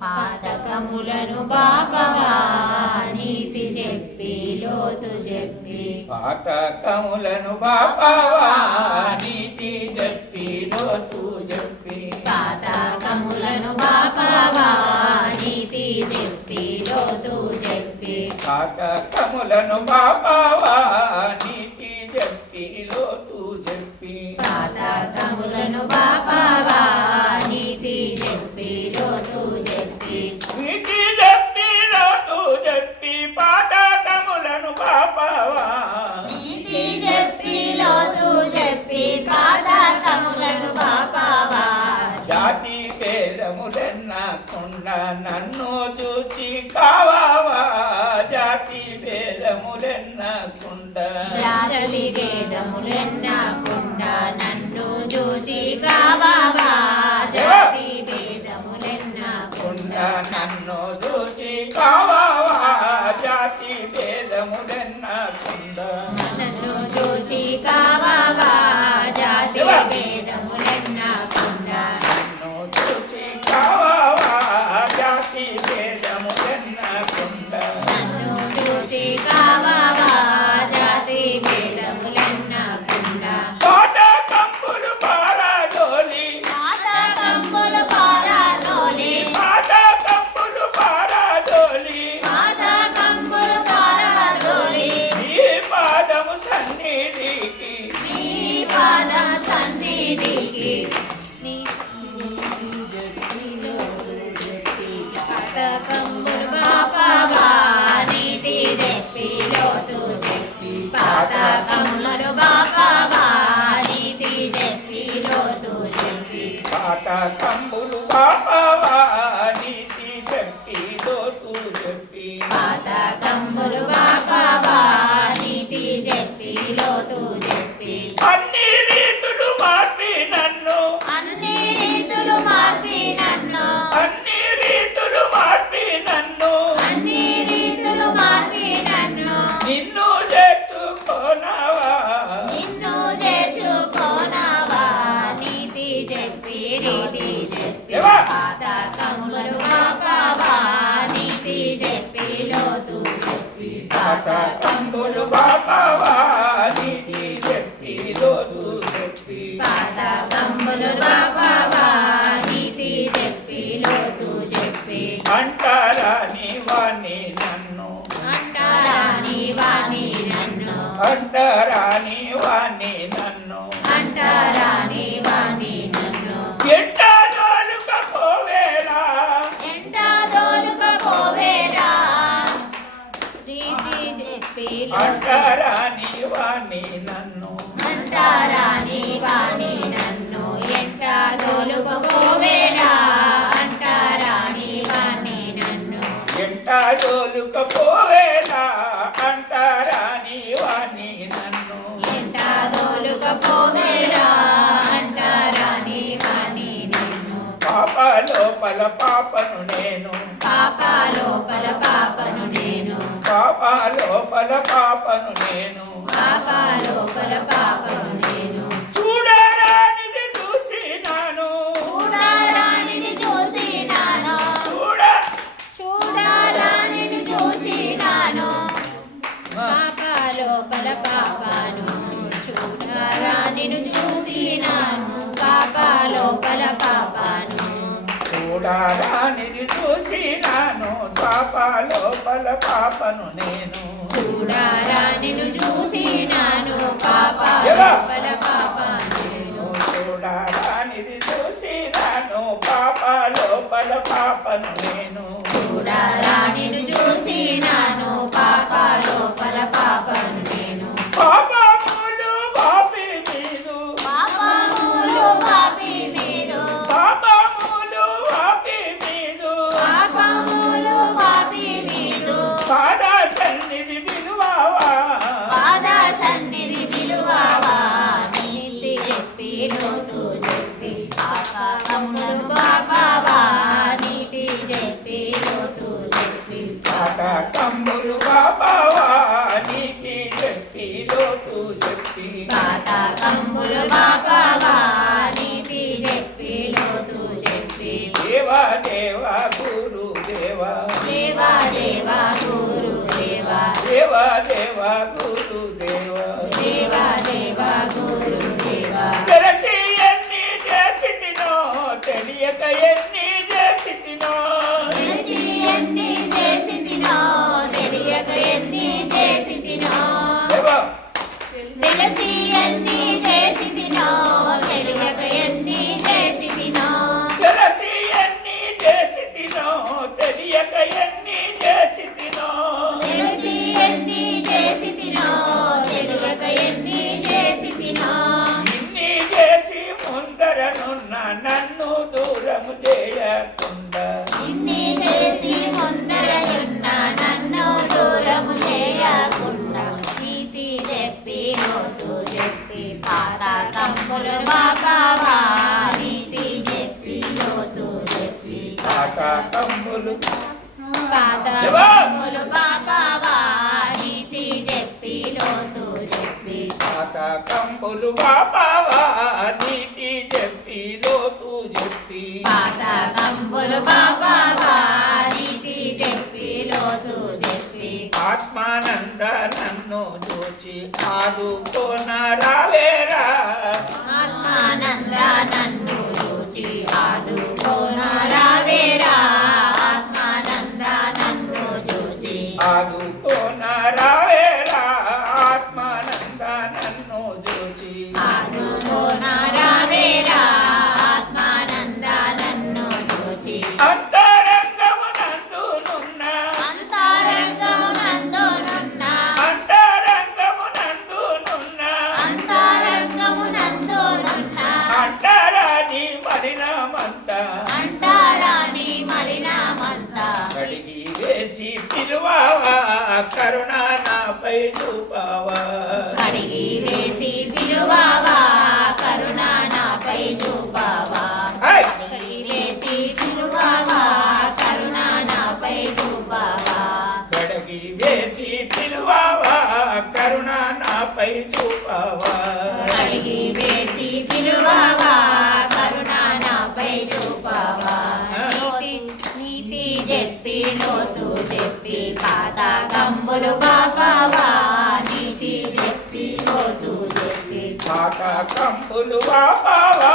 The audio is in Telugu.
పాతకములను బాపవా నీతి చెప్పి లోతు చెప్పి. పాతకములను బాపవా నీతి చెప్పి లోతు చెప్పి. పాతకములను బాపవా నీతి చెప్పి లోతు చెప్పి. పాతకములను బాపవా నీతి చెప్పి లోతు చెప్పి. పాతకములను బాపవా నీతి చెప్పి లోతు చెప్పి. నీతి చెప్పి లోతు చెప్పి పాతకములను బాపవా నీతి చెప్పి లోతు చెప్పి పాతకములను బాపవా జాతి భేదములెన్నకుండా నన్ను చూచి కావావా. జాతి భేదములెన్నకుండా జాతి భేదములెన్నకుండా నన్ను చూచి కావావా. భేదములెన్నకుండా పాతకములను బాపవా నీతి చెప్పి లోతు చెప్పి పాట కంబులు ఏవా? పాతకములు బాపవా నీతి చెప్పి లోతు చెప్పి పాట బాపవా పోవేలా అంటారాని వాణ్ణి నన్ను? దోలుకపోవేరా అంటారాని వాణి నన్ను? పాప లోపల పాపను నేను. పాప లోపల పాపను నేను. పాప లోపల పాపను నేను. పాప లోపల పాపను చూడరానిది చూసినాను. పాప లోపల పాపను నేను. చూడారానిని చూసినాను. పాప ఎలా? లోపల పాపాను నేను. చూసినాను. పాప లోపల పాపను నేను. చూడారానిని పాపములను పాపావా తెలియక ఎన్ని చేసినో దూరము చేయకుండా ఇన్ని చేసి ముందరయున్న నన్ను దూరము చేయకుండా నీతి చెప్పి లోతు చెప్పి పాత కంపులు బాబావా. నీతి చెప్పి లోతు చెప్పి పాత? కంపులు బాబావా. నీతి చెప్పి లోతు చెప్పి పాత కంపులు బాబావా. నీతి చెప్పి లోతు చెప్పి పాత కంపులు బాబావా నీతి చెప్పి లోతు చెప్పి ఆత్మానంద నన్ను చూచి ఆదుకోన రావేరా ఆత్మానంద నన్ను కరుణ నాపై చూపావా. సంబులు బాబా బాబావా నీతి చెప్పి లోతు చెప్పి పాత కంపులు బాబావా